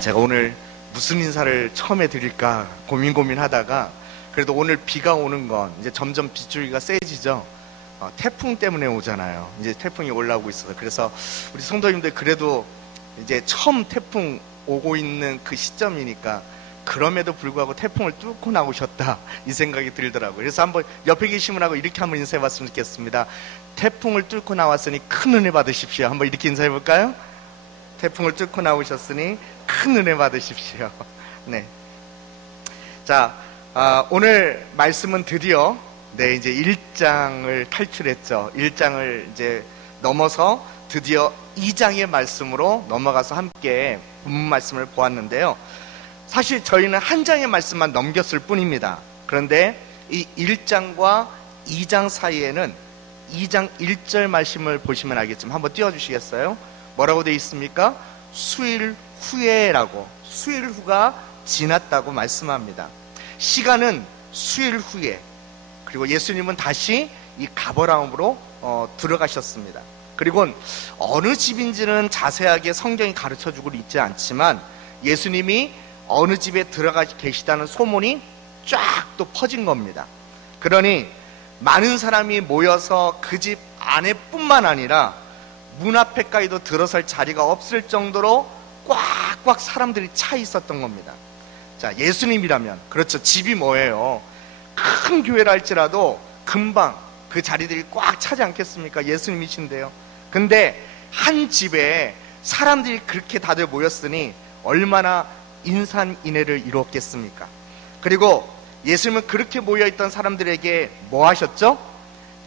제가 오늘 무슨 인사를 처음에 드릴까 고민하다가 그래도 오늘 비가 오는 건 이제 점점 빗줄기가 세지죠. 태풍 때문에 오잖아요. 이제 태풍이 올라오고 있어서. 그래서 우리 성도님들 그래도 이제 처음 태풍 오고 있는 그 시점이니까 그럼에도 불구하고 태풍을 뚫고 나오셨다 이 생각이 들더라고요. 그래서 한번 옆에 계신 분하고 이렇게 한번 인사해 봤으면 좋겠습니다. 태풍을 뚫고 나왔으니 큰 은혜 받으십시오. 한번 이렇게 인사해 볼까요? 태풍을 뚫고 나오셨으니 큰 은혜 받으십시오. 네. 자, 오늘 말씀은 드디어 이제 1장을 탈출했죠. 1장을 이제 넘어서 드디어 2장의 말씀으로 넘어가서 함께 본문 말씀을 보았는데요. 사실 저희는 한 장의 말씀만 넘겼을 뿐입니다. 그런데 이 1장과 2장 사이에는 2장 1절 말씀을 보시면 알겠지만 한번 띄워주시겠어요? 뭐라고 되어 있습니까? 수일 후에라고, 수일 후가 지났다고 말씀합니다. 시간은 수일 후에, 그리고 예수님은 다시 이 가버나움으로 들어가셨습니다. 그리고 어느 집인지는 자세하게 성경이 가르쳐주고 있지 않지만 예수님이 어느 집에 들어가 계시다는 소문이 쫙 또 퍼진 겁니다. 그러니 많은 사람이 모여서 그 집 안에뿐만 아니라 문 앞에까지도 들어설 자리가 없을 정도로 꽉꽉 사람들이 차 있었던 겁니다. 자, 예수님이라면, 그렇죠, 집이 뭐예요? 큰 교회라 할지라도 금방 그 자리들이 꽉 차지 않겠습니까? 예수님이신데요. 근데 한 집에 사람들이 그렇게 다들 모였으니 얼마나 인산인해를 이루었겠습니까? 그리고 예수님은 그렇게 모여있던 사람들에게 뭐 하셨죠?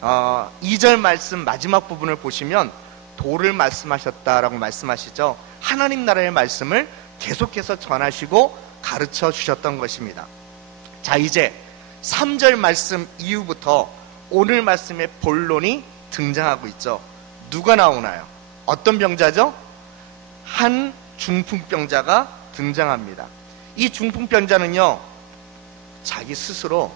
2절 말씀 마지막 부분을 보시면 도를 말씀하셨다라고 말씀하시죠. 하나님 나라의 말씀을 계속해서 전하시고 가르쳐 주셨던 것입니다. 자, 이제 3절 말씀 이후부터 오늘 말씀의 본론이 등장하고 있죠. 누가 나오나요? 어떤 병자죠? 한 중풍병자가 등장합니다. 이 중풍병자는요, 자기 스스로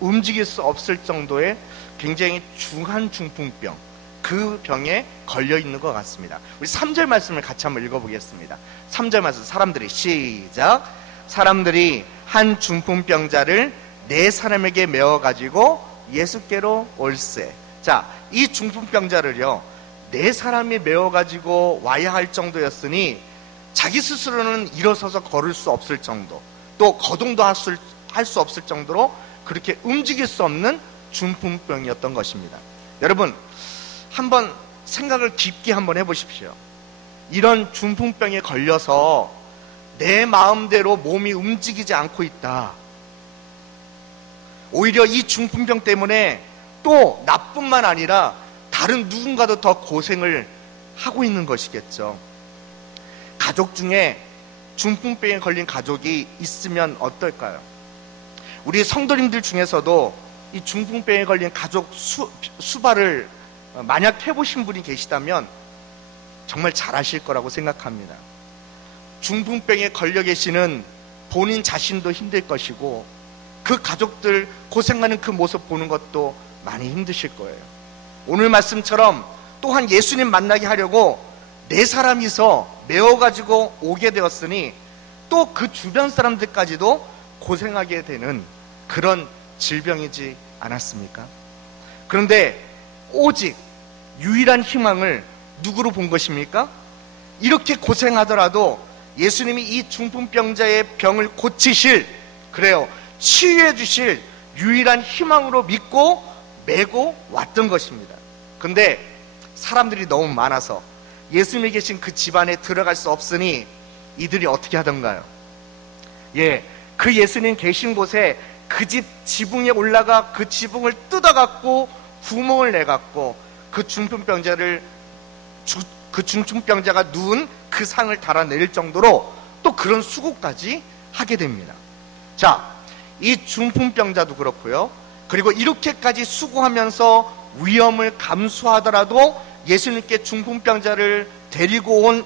움직일 수 없을 정도의 굉장히 중한 중풍병, 그 병에 걸려 있는 것 같습니다. 우리 3절 말씀을 같이 한번 읽어보겠습니다. 3절 말씀, 사람들이 시작. 사람들이 한 중풍병자를 4사람에게 메어가지고 예수께로 올세. 자, 이 중풍병자를요 4사람이 메어가지고 와야 할 정도였으니 자기 스스로는 일어서서 걸을 수 없을 정도, 또 거동도 할 수 없을 정도로 그렇게 움직일 수 없는 중풍병이었던 것입니다. 여러분, 한번 생각을 깊게 한번 해보십시오. 이런 중풍병에 걸려서 내 마음대로 몸이 움직이지 않고 있다. 오히려 이 중풍병 때문에 또 나뿐만 아니라 다른 누군가도 더 고생을 하고 있는 것이겠죠. 가족 중에 중풍병에 걸린 가족이 있으면 어떨까요? 우리 성도님들 중에서도 이 중풍병에 걸린 가족 수발을 만약 해보신 분이 계시다면 정말 잘하실 거라고 생각합니다. 중풍병에 걸려 계시는 본인 자신도 힘들 것이고 그 가족들 고생하는 그 모습 보는 것도 많이 힘드실 거예요. 오늘 말씀처럼 또한 예수님 만나게 하려고 4사람이서 메어가지고 오게 되었으니 또 그 주변 사람들까지도 고생하게 되는 그런 질병이지 않았습니까? 그런데 오직 유일한 희망을 누구로 본 것입니까? 이렇게 고생하더라도 예수님이 이 중풍병자의 병을 고치실, 그래요, 치유해 주실 유일한 희망으로 믿고 메고 왔던 것입니다. 근데 사람들이 너무 많아서 예수님이 계신 그 집안에 들어갈 수 없으니 이들이 어떻게 하던가요? 그 예수님 계신 곳에 그 집 지붕에 올라가 그 지붕을 뜯어갖고 구멍을 내갖고 그 중풍병자가 누운 그 상을 달아낼 정도로 또 그런 수고까지 하게 됩니다. 자, 이 중풍병자도 그렇고요. 그리고 이렇게까지 수고하면서 위험을 감수하더라도 예수님께 중풍병자를 데리고 온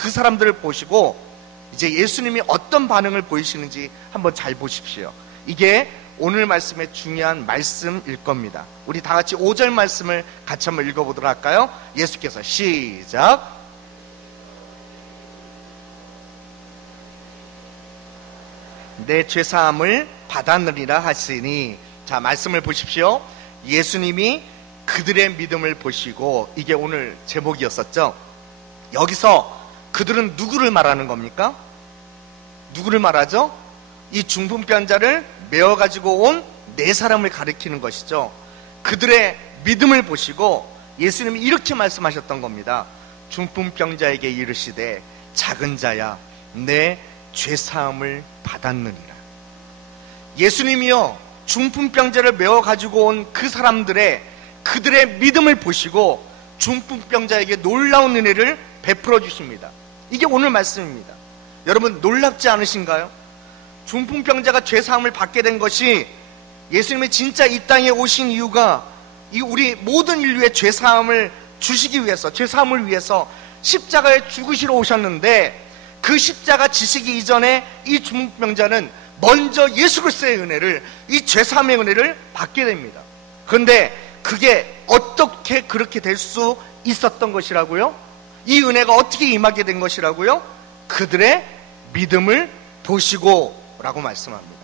그 사람들을 보시고 이제 예수님이 어떤 반응을 보이시는지 한번 잘 보십시오. 이게 오늘 말씀의 중요한 말씀일 겁니다. 우리 다 같이 5절 말씀을 같이 한번 읽어보도록 할까요? 예수께서 시작. 내 죄사함을 받았느니라 하시니, 자, 말씀을 보십시오. 예수님이 그들의 믿음을 보시고, 이게 오늘 제목이었었죠. 여기서 그들은 누구를 말하는 겁니까? 누구를 말하죠? 이 중풍병자를 메어가지고 온 네 사람을 가리키는 것이죠. 그들의 믿음을 보시고 예수님이 이렇게 말씀하셨던 겁니다. 중풍병자에게 이르시되 작은 자야, 내 죄사함을 받았느니라. 예수님이요, 중풍병자를 메어가지고 온 그 사람들의 그들의 믿음을 보시고 중풍병자에게 놀라운 은혜를 베풀어 주십니다. 이게 오늘 말씀입니다. 여러분, 놀랍지 않으신가요? 중풍병자가 죄사함을 받게 된 것이, 예수님이 진짜 이 땅에 오신 이유가 이 우리 모든 인류의 죄사함을 주시기 위해서, 죄사함을 위해서 십자가에 죽으시러 오셨는데, 그 십자가 지시기 이전에 이 중풍병자는 먼저 예수 그리스도의 은혜를, 이 죄사함의 은혜를 받게 됩니다. 그런데 그게 어떻게 그렇게 될 수 있었던 것이라고요? 이 은혜가 어떻게 임하게 된 것이라고요? 그들의 믿음을 보시고 라고 말씀합니다.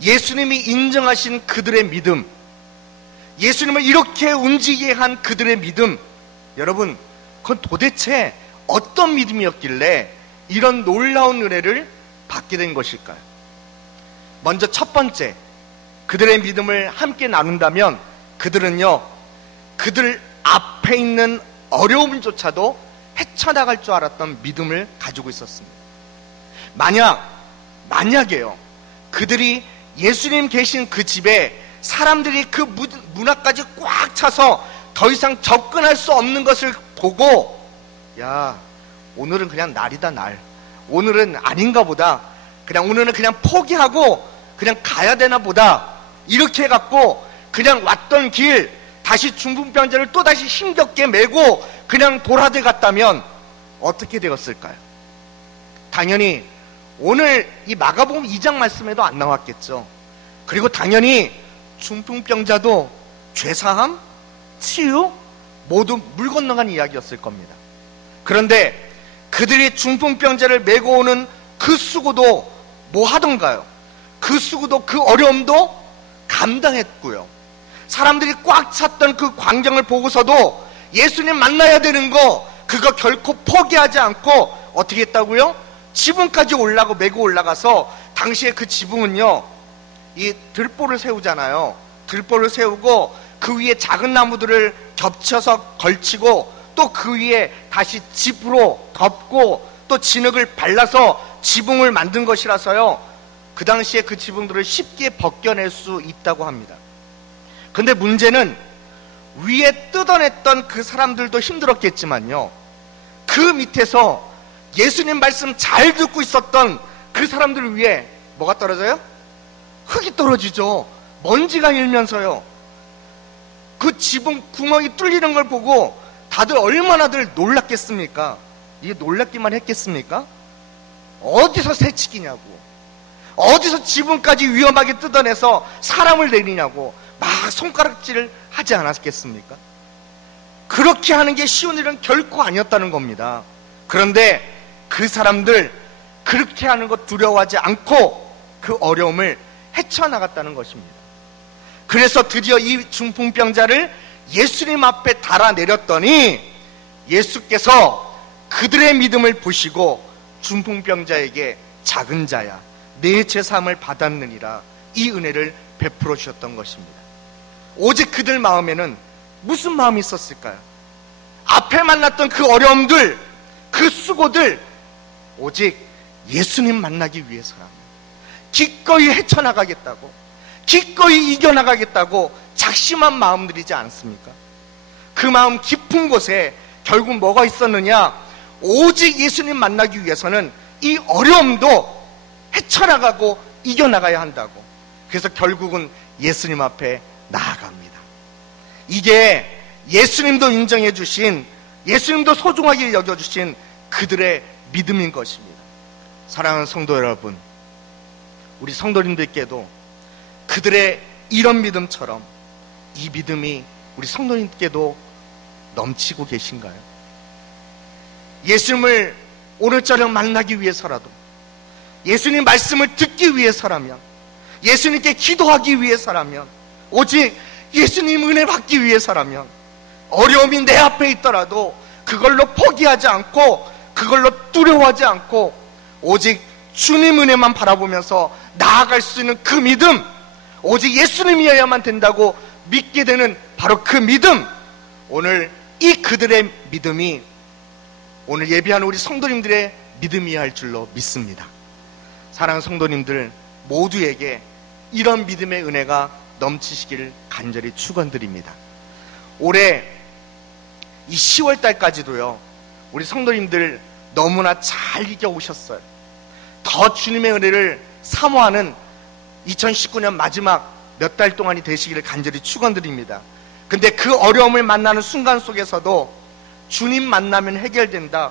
예수님이 인정하신 그들의 믿음, 예수님을 이렇게 움직이게 한 그들의 믿음, 여러분, 그건 도대체 어떤 믿음이었길래 이런 놀라운 은혜를 받게 된 것일까요? 먼저 첫 번째, 그들의 믿음을 함께 나눈다면 그들은요, 그들 앞에 있는 어려움조차도 헤쳐나갈 줄 알았던 믿음을 가지고 있었습니다. 만약에요, 그들이 예수님 계신 그 집에 사람들이 그 문 앞까지 꽉 차서 더 이상 접근할 수 없는 것을 보고, 야, 오늘은 그냥 날이다, 날. 오늘은 아닌가 보다. 그냥 오늘은 그냥 포기하고 그냥 가야 되나 보다. 이렇게 해갖고 그냥 왔던 길 다시 중풍병자를 또다시 힘겹게 메고 그냥 돌아대 갔다면 어떻게 되었을까요? 당연히 오늘 이 마가복음 2장 말씀에도 안 나왔겠죠. 그리고 당연히 중풍병자도 죄사함, 치유 모두 물 건너간 이야기였을 겁니다. 그런데 그들이 중풍병자를 메고 오는 그 수고도 뭐 하던가요? 그 수고도, 그 어려움도 감당했고요. 사람들이 꽉 찼던 그 광경을 보고서도 예수님 만나야 되는 거, 그거 결코 포기하지 않고 어떻게 했다고요? 지붕까지 메고 올라가서, 당시에 그 지붕은요, 이 들보를 세우잖아요. 들보를 세우고 그 위에 작은 나무들을 겹쳐서 걸치고 또 그 위에 다시 집으로 덮고 또 진흙을 발라서 지붕을 만든 것이라서요, 그 당시에 그 지붕들을 쉽게 벗겨낼 수 있다고 합니다. 근데 문제는 위에 뜯어냈던 그 사람들도 힘들었겠지만요, 그 밑에서 예수님 말씀 잘 듣고 있었던 그 사람들 위에 뭐가 떨어져요? 흙이 떨어지죠. 먼지가 일면서요. 그 지붕 구멍이 뚫리는 걸 보고 다들 얼마나들 놀랐겠습니까? 이게 놀랍기만 했겠습니까? 어디서 새치기냐고, 어디서 지붕까지 위험하게 뜯어내서 사람을 내리냐고 막 손가락질을 하지 않았겠습니까? 그렇게 하는 게 쉬운 일은 결코 아니었다는 겁니다. 그런데 그 사람들 그렇게 하는 것 두려워하지 않고 그 어려움을 헤쳐나갔다는 것입니다. 그래서 드디어 이 중풍병자를 예수님 앞에 달아내렸더니 예수께서 그들의 믿음을 보시고 중풍병자에게 작은 자야, 내 죄사함을 받았느니라, 이 은혜를 베풀어 주셨던 것입니다. 오직 그들 마음에는 무슨 마음이 있었을까요? 앞에 만났던 그 어려움들, 그 수고들, 오직 예수님 만나기 위해서랍니다. 기꺼이 헤쳐나가겠다고, 기꺼이 이겨나가겠다고 작심한 마음들이지 않습니까? 그 마음 깊은 곳에 결국 뭐가 있었느냐? 오직 예수님 만나기 위해서는 이 어려움도 헤쳐나가고 이겨나가야 한다고. 그래서 결국은 예수님 앞에 나아갑니다. 이게 예수님도 인정해 주신, 예수님도 소중하게 여겨주신 그들의 믿음인 것입니다. 사랑하는 성도 여러분, 우리 성도님들께도 그들의 이런 믿음처럼 이 믿음이 우리 성도님께도 넘치고 계신가요? 예수님을 오늘 저녁 만나기 위해서라도, 예수님 말씀을 듣기 위해서라면, 예수님께 기도하기 위해서라면, 오직 예수님 은혜 받기 위해서라면, 어려움이 내 앞에 있더라도 그걸로 포기하지 않고, 그걸로 두려워하지 않고 오직 주님 은혜만 바라보면서 나아갈 수 있는 그 믿음, 오직 예수님이어야만 된다고 믿게 되는 바로 그 믿음, 오늘 이 그들의 믿음이 오늘 예배하는 우리 성도님들의 믿음이어야 할 줄로 믿습니다. 사랑하는 성도님들 모두에게 이런 믿음의 은혜가 넘치시기를 간절히 축원드립니다. 올해 이 10월 달까지도요, 우리 성도님들 너무나 잘 이겨오셨어요. 더 주님의 은혜를 사모하는 2019년 마지막 몇 달 동안이 되시기를 간절히 축원드립니다. 근데 그 어려움을 만나는 순간 속에서도 주님 만나면 해결된다,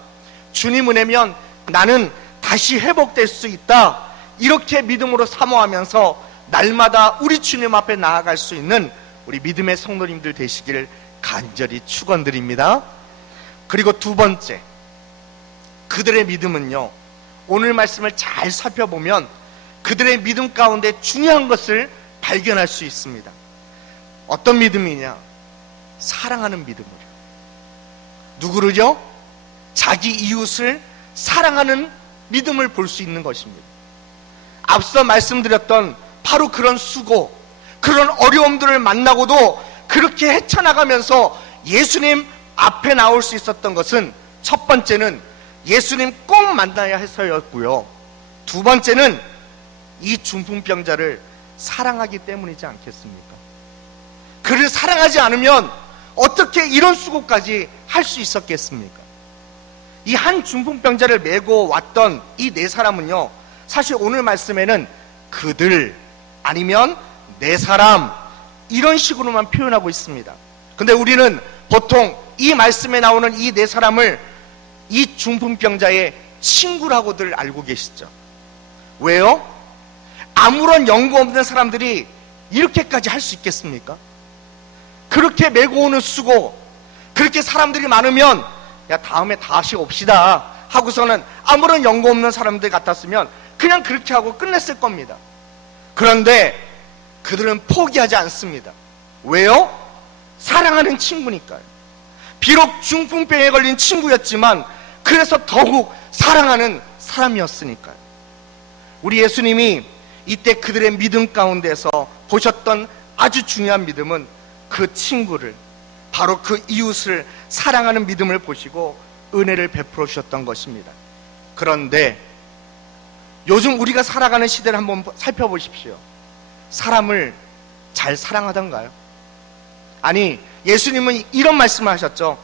주님 은혜면 나는 다시 회복될 수 있다, 이렇게 믿음으로 사모하면서 날마다 우리 주님 앞에 나아갈 수 있는 우리 믿음의 성도님들 되시기를 간절히 축원드립니다. 그리고 두 번째, 그들의 믿음은요, 오늘 말씀을 잘 살펴보면 그들의 믿음 가운데 중요한 것을 발견할 수 있습니다. 어떤 믿음이냐? 사랑하는 믿음이에요. 누구를요? 자기 이웃을 사랑하는 믿음을 볼 수 있는 것입니다. 앞서 말씀드렸던 바로 그런 수고, 그런 어려움들을 만나고도 그렇게 헤쳐나가면서 예수님 앞에 나올 수 있었던 것은, 첫 번째는 예수님 꼭 만나야 해서였고요, 두 번째는 이 중풍병자를 사랑하기 때문이지 않겠습니까? 그를 사랑하지 않으면 어떻게 이런 수고까지 할 수 있었겠습니까? 이 한 중풍병자를 메고 왔던 이 네 사람은요, 사실 오늘 말씀에는 그들 아니면 네 사람 이런 식으로만 표현하고 있습니다. 근데 우리는 보통 이 말씀에 나오는 이 네 사람을 이 중풍병자의 친구라고들 알고 계시죠. 왜요? 아무런 연고 없는 사람들이 이렇게까지 할 수 있겠습니까? 그렇게 메고 오는 수고, 그렇게 사람들이 많으면 야 다음에 다시 옵시다 하고서는 아무런 연고 없는 사람들 같았으면 그냥 그렇게 하고 끝냈을 겁니다. 그런데 그들은 포기하지 않습니다. 왜요? 사랑하는 친구니까요. 비록 중풍병에 걸린 친구였지만 그래서 더욱 사랑하는 사람이었으니까요. 우리 예수님이 이때 그들의 믿음 가운데서 보셨던 아주 중요한 믿음은 그 친구를, 바로 그 이웃을 사랑하는 믿음을 보시고 은혜를 베풀어 주셨던 것입니다. 그런데 요즘 우리가 살아가는 시대를 한번 살펴보십시오. 사람을 잘 사랑하던가요? 아니, 예수님은 이런 말씀을 하셨죠.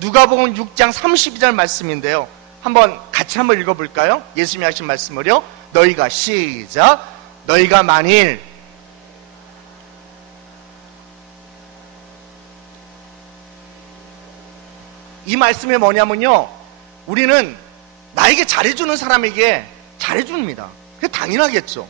누가복음 6장 32절 말씀인데요, 한번 같이 한번 읽어볼까요? 예수님이 하신 말씀을요, 너희가 시작, 너희가 만일 이 말씀이 뭐냐면요, 우리는 나에게 잘해주는 사람에게 잘해줍니다. 그게 당연하겠죠.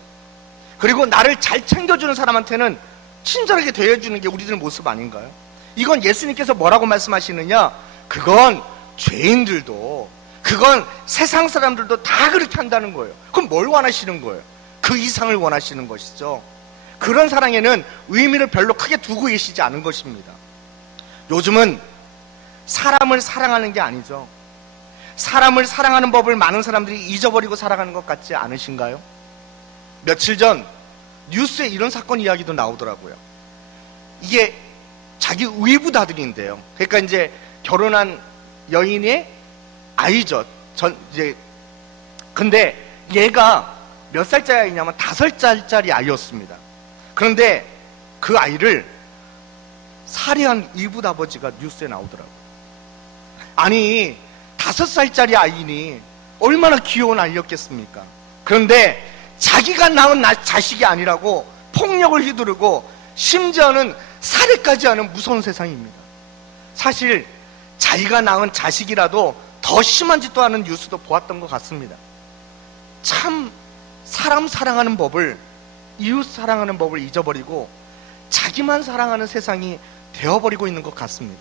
그리고 나를 잘 챙겨주는 사람한테는 친절하게 대해주는 게 우리들 모습 아닌가요? 이건 예수님께서 뭐라고 말씀하시느냐, 그건 죄인들도, 그건 세상 사람들도 다 그렇게 한다는 거예요. 그럼 뭘 원하시는 거예요? 그 이상을 원하시는 것이죠. 그런 사랑에는 의미를 별로 크게 두고 계시지 않은 것입니다. 요즘은 사람을 사랑하는 게 아니죠. 사람을 사랑하는 법을 많은 사람들이 잊어버리고 살아가는 것 같지 않으신가요? 며칠 전 뉴스에 이런 사건 이야기도 나오더라고요. 이게 자기 의붓아들인데요. 그러니까 이제 결혼한 여인의 아이죠. 근데 얘가 몇 살짜리 아이냐면 5살짜리 아이였습니다. 그런데 그 아이를 살해한 의붓아버지가 뉴스에 나오더라고요. 아니, 5살짜리 아이니 얼마나 귀여운 아이였겠습니까? 그런데 자기가 낳은 자식이 아니라고 폭력을 휘두르고 심지어는 살해까지 하는 무서운 세상입니다. 사실 자기가 낳은 자식이라도 더 심한 짓도 하는 뉴스도 보았던 것 같습니다. 참 사람 사랑하는 법을, 이웃 사랑하는 법을 잊어버리고 자기만 사랑하는 세상이 되어버리고 있는 것 같습니다.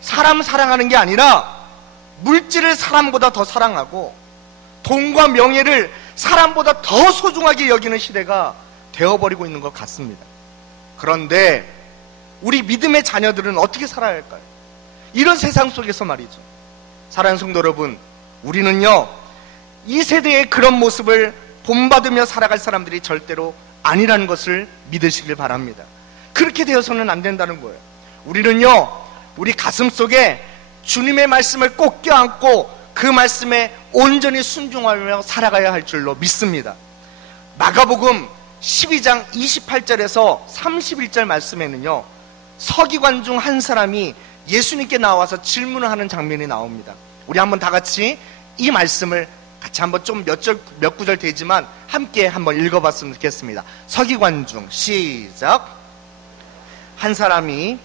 사람 사랑하는 게 아니라 물질을 사람보다 더 사랑하고 돈과 명예를 사람보다 더 소중하게 여기는 시대가 되어버리고 있는 것 같습니다. 그런데 우리 믿음의 자녀들은 어떻게 살아야 할까요? 이런 세상 속에서 말이죠. 사랑하는 성도 여러분, 우리는요, 이 세대의 그런 모습을 본받으며 살아갈 사람들이 절대로 아니라는 것을 믿으시길 바랍니다. 그렇게 되어서는 안 된다는 거예요. 우리는요, 우리 가슴 속에 주님의 말씀을 꼭 껴안고 그 말씀에 온전히 순종하며 살아가야 할 줄로 믿습니다. 마가복음 12장 28절에서 31절 말씀에는요, 서기관 중 한 사람이 예수님께 나와서 질문을 하는 장면이 나옵니다. 우리 한번 다 같이 이 말씀을 같이 한번 좀 몇 구절 되지만 함께 한번 읽어봤으면 좋겠습니다. 서기관 중 시작. 한 사람이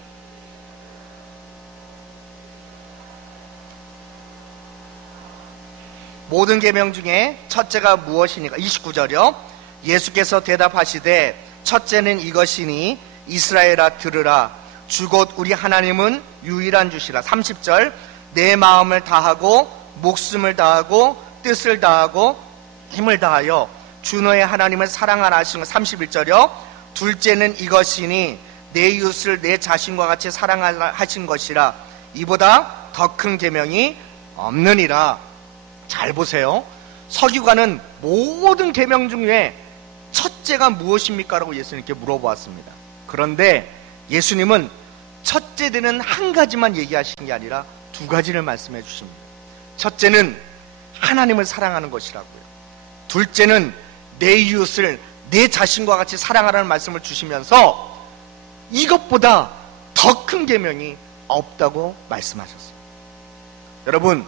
모든 계명 중에 첫째가 무엇이니까? 29절이요. 예수께서 대답하시되 첫째는 이것이니 이스라엘아 들으라. 주 곧 우리 하나님은 유일한 주시라. 30절 내 마음을 다하고 목숨을 다하고 뜻을 다하고 힘을 다하여 주 너의 하나님을 사랑하라 하신 것. 31절이요. 둘째는 이것이니 내 이웃을 내 자신과 같이 사랑하라 하신 것이라. 이보다 더 큰 계명이 없느니라. 잘 보세요. 서기관은 모든 계명 중에 첫째가 무엇입니까? 라고 예수님께 물어보았습니다. 그런데 예수님은 첫째 되는 한 가지만 얘기하신 게 아니라 두 가지를 말씀해 주십니다. 첫째는 하나님을 사랑하는 것이라고요. 둘째는 내 이웃을 내 자신과 같이 사랑하라는 말씀을 주시면서 이것보다 더 큰 계명이 없다고 말씀하셨어요. 여러분,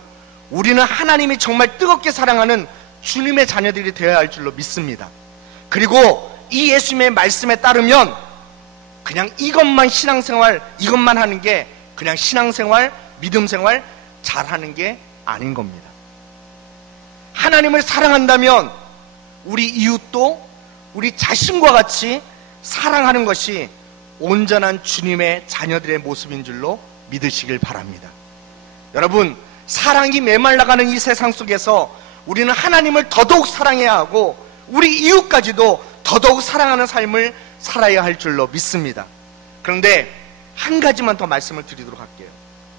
우리는 하나님이 정말 뜨겁게 사랑하는 주님의 자녀들이 되어야 할 줄로 믿습니다. 그리고 이 예수님의 말씀에 따르면 그냥 이것만 신앙생활, 이것만 하는 게 그냥 신앙생활, 믿음생활 잘하는 게 아닌 겁니다. 하나님을 사랑한다면 우리 이웃도 우리 자신과 같이 사랑하는 것이 온전한 주님의 자녀들의 모습인 줄로 믿으시길 바랍니다. 여러분, 사랑이 메말라가는 이 세상 속에서 우리는 하나님을 더더욱 사랑해야 하고 우리 이웃까지도 더더욱 사랑하는 삶을 살아야 할 줄로 믿습니다. 그런데 한 가지만 더 말씀을 드리도록 할게요.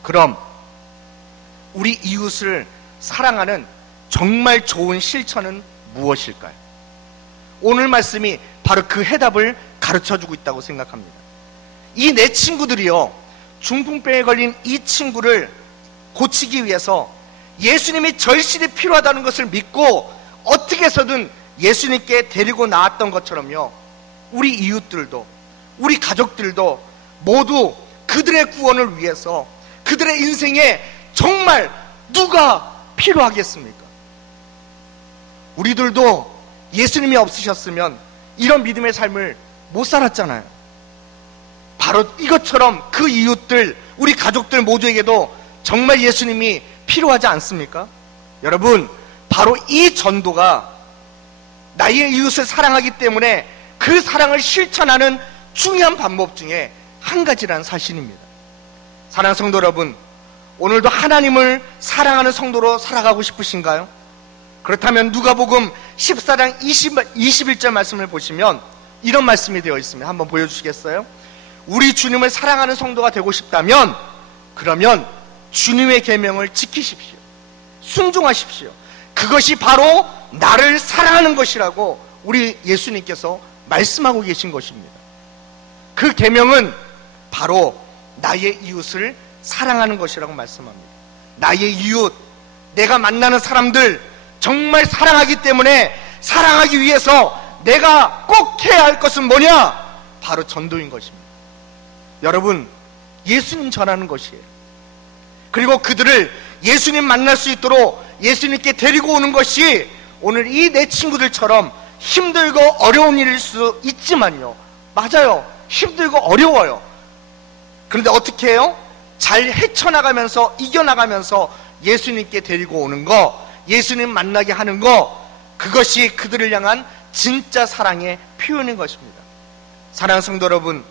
그럼 우리 이웃을 사랑하는 정말 좋은 실천은 무엇일까요? 오늘 말씀이 바로 그 해답을 가르쳐주고 있다고 생각합니다. 이 내 친구들이요, 중풍병에 걸린 이 친구를 고치기 위해서 예수님이 절실히 필요하다는 것을 믿고 어떻게 해서든 예수님께 데리고 나왔던 것처럼요, 우리 이웃들도 우리 가족들도 모두 그들의 구원을 위해서 그들의 인생에 정말 누가 필요하겠습니까? 우리들도 예수님이 없으셨으면 이런 믿음의 삶을 못 살았잖아요. 바로 이것처럼 그 이웃들, 우리 가족들 모두에게도 정말 예수님이 필요하지 않습니까? 여러분, 바로 이 전도가 나의 이웃을 사랑하기 때문에 그 사랑을 실천하는 중요한 방법 중에 한 가지라는 사실입니다. 사랑하는 성도 여러분, 오늘도 하나님을 사랑하는 성도로 살아가고 싶으신가요? 그렇다면 누가복음 14장 21절 말씀을 보시면 이런 말씀이 되어 있습니다. 한번 보여주시겠어요? 우리 주님을 사랑하는 성도가 되고 싶다면 그러면 주님의 계명을 지키십시오. 순종하십시오. 그것이 바로 나를 사랑하는 것이라고 우리 예수님께서 말씀하고 계신 것입니다. 그 계명은 바로 나의 이웃을 사랑하는 것이라고 말씀합니다. 나의 이웃, 내가 만나는 사람들 정말 사랑하기 때문에 사랑하기 위해서 내가 꼭 해야 할 것은 뭐냐? 바로 전도인 것입니다. 여러분, 예수님 전하는 것이에요. 그리고 그들을 예수님 만날 수 있도록 예수님께 데리고 오는 것이 오늘 이 내 친구들처럼 힘들고 어려운 일일 수 있지만요, 맞아요, 힘들고 어려워요. 그런데 어떻게 해요? 잘 헤쳐나가면서 이겨나가면서 예수님께 데리고 오는 거, 예수님 만나게 하는 거, 그것이 그들을 향한 진짜 사랑의 표현인 것입니다. 사랑하는 성도 여러분,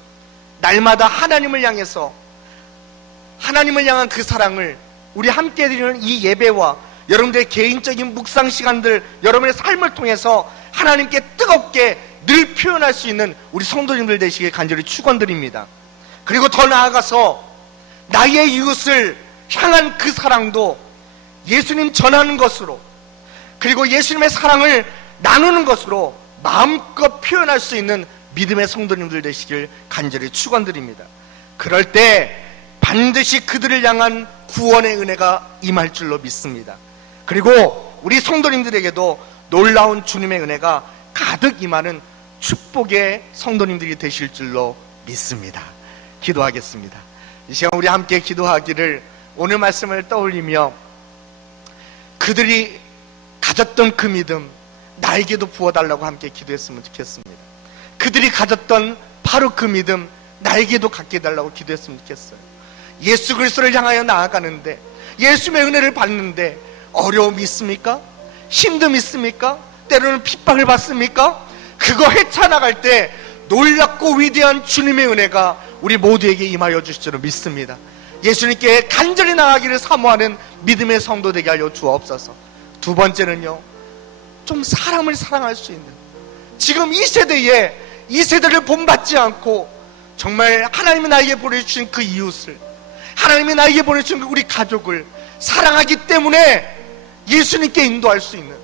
날마다 하나님을 향해서 하나님을 향한 그 사랑을 우리 함께 드리는 이 예배와 여러분들의 개인적인 묵상 시간들, 여러분의 삶을 통해서 하나님께 뜨겁게 늘 표현할 수 있는 우리 성도님들 되시길 간절히 축원드립니다. 그리고 더 나아가서 나의 이웃을 향한 그 사랑도 예수님 전하는 것으로, 그리고 예수님의 사랑을 나누는 것으로 마음껏 표현할 수 있는 믿음의 성도님들 되시길 간절히 축원드립니다. 그럴 때 반드시 그들을 향한 구원의 은혜가 임할 줄로 믿습니다. 그리고 우리 성도님들에게도 놀라운 주님의 은혜가 가득 임하는 축복의 성도님들이 되실 줄로 믿습니다. 기도하겠습니다. 이 시간 우리 함께 기도하기를, 오늘 말씀을 떠올리며 그들이 가졌던 그 믿음 나에게도 부어달라고 함께 기도했으면 좋겠습니다. 그들이 가졌던 바로 그 믿음 나에게도 갖게 해달라고 기도했으면 좋겠어요. 예수 그리스도를 향하여 나아가는데, 예수의 은혜를 받는데 어려움이 있습니까? 힘듦이 있습니까? 때로는 핍박을 받습니까? 그거 헤쳐나갈 때 놀랍고 위대한 주님의 은혜가 우리 모두에게 임하여 주실 줄 믿습니다. 예수님께 간절히 나아가기를 사모하는 믿음의 성도 되게 하여 주옵소서. 두 번째는요, 좀 사람을 사랑할 수 있는, 지금 이 세대에 이 세대를 본받지 않고 정말 하나님이 나에게 보내주신 그 이웃을, 하나님이 나에게 보내주신 우리 가족을 사랑하기 때문에 예수님께 인도할 수 있는,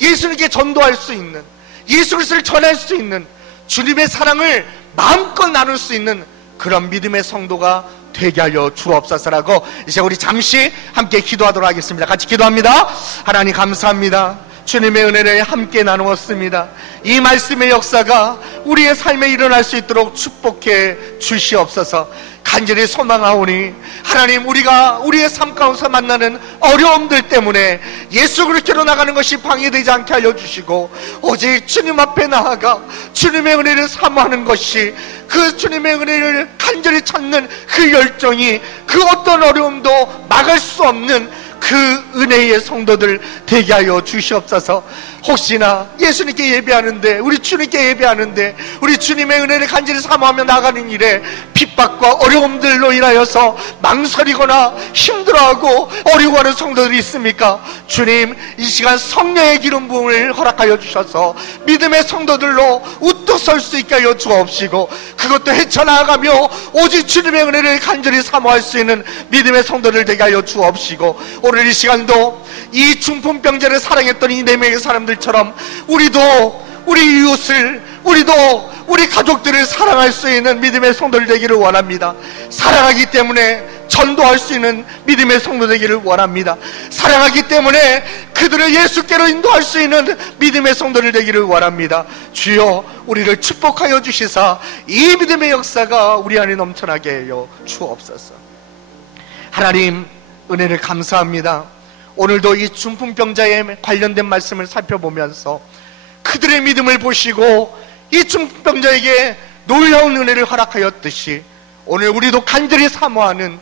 예수님께 전도할 수 있는, 예수 그리스도를 전할 수 있는, 주님의 사랑을 마음껏 나눌 수 있는 그런 믿음의 성도가 되게 하여 주옵소서라고 이제 우리 잠시 함께 기도하도록 하겠습니다. 같이 기도합니다. 하나님 감사합니다. 주님의 은혜를 함께 나누었습니다. 이 말씀의 역사가 우리의 삶에 일어날 수 있도록 축복해 주시옵소서. 간절히 소망하오니 하나님, 우리가 우리의 삶 가운데서 만나는 어려움들 때문에 예수 그리스도로 나가는 것이 방해되지 않게 알려주시고, 오직 주님 앞에 나아가 주님의 은혜를 사모하는 것이, 그 주님의 은혜를 간절히 찾는 그 열정이 그 어떤 어려움도 막을 수 없는 그 은혜의 성도들 되게 하여 주시옵소서. 혹시나 예수님께 예배하는데, 우리 주님께 예배하는데, 우리 주님의 은혜를 간절히 사모하며 나가는 일에 핍박과 어려움들로 인하여서 망설이거나 힘들어하고 어려워하는 성도들이 있습니까? 주님, 이 시간 성령의 기름 부음을 허락하여 주셔서 믿음의 성도들로 우뚝 설 수 있게 하여 주옵시고, 그것도 헤쳐나가며 오직 주님의 은혜를 간절히 사모할 수 있는 믿음의 성도들 되게 하여 주옵시고, 오늘 이 시간도 이 중풍병자를 사랑했던 이 4명의 사람들처럼 우리도 우리 이웃을, 우리도 우리 가족들을 사랑할 수 있는 믿음의 성도들 되기를 원합니다. 사랑하기 때문에 전도할 수 있는 믿음의 성도 되기를 원합니다. 사랑하기 때문에 그들을 예수께로 인도할 수 있는 믿음의 성도들 되기를 원합니다. 주여, 우리를 축복하여 주시사 이 믿음의 역사가 우리 안에 넘쳐나게 하여 주옵소서. 하나님, 은혜를 감사합니다. 오늘도 이 중풍병자에 관련된 말씀을 살펴보면서 그들의 믿음을 보시고 이 중풍병자에게 놀라운 은혜를 허락하였듯이, 오늘 우리도 간절히 사모하는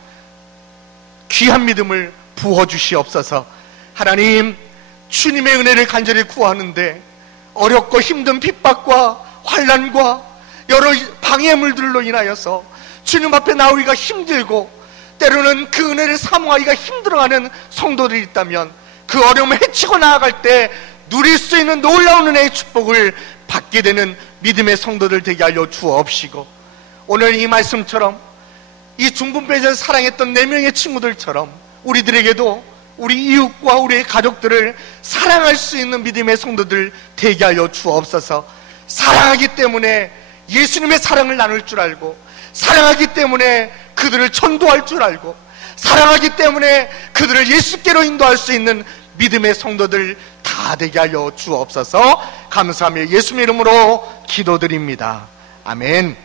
귀한 믿음을 부어주시옵소서. 하나님, 주님의 은혜를 간절히 구하는데 어렵고 힘든 핍박과 환난과 여러 방해물들로 인하여서 주님 앞에 나오기가 힘들고, 때로는 그 은혜를 사모하기가 힘들어하는 성도들이 있다면, 그 어려움을 헤치고 나아갈 때 누릴 수 있는 놀라운 은혜의 축복을 받게 되는 믿음의 성도들 되게 하여 주옵시고, 오늘 이 말씀처럼 이 중풍병자를 사랑했던 4명의 친구들처럼 우리들에게도 우리 이웃과 우리의 가족들을 사랑할 수 있는 믿음의 성도들 되게 하여 주옵소서. 사랑하기 때문에 예수님의 사랑을 나눌 줄 알고, 사랑하기 때문에 그들을 전도할 줄 알고, 사랑하기 때문에 그들을 예수께로 인도할 수 있는 믿음의 성도들 다 되게 하여 주옵소서. 감사하며 예수님의 이름으로 기도드립니다. 아멘.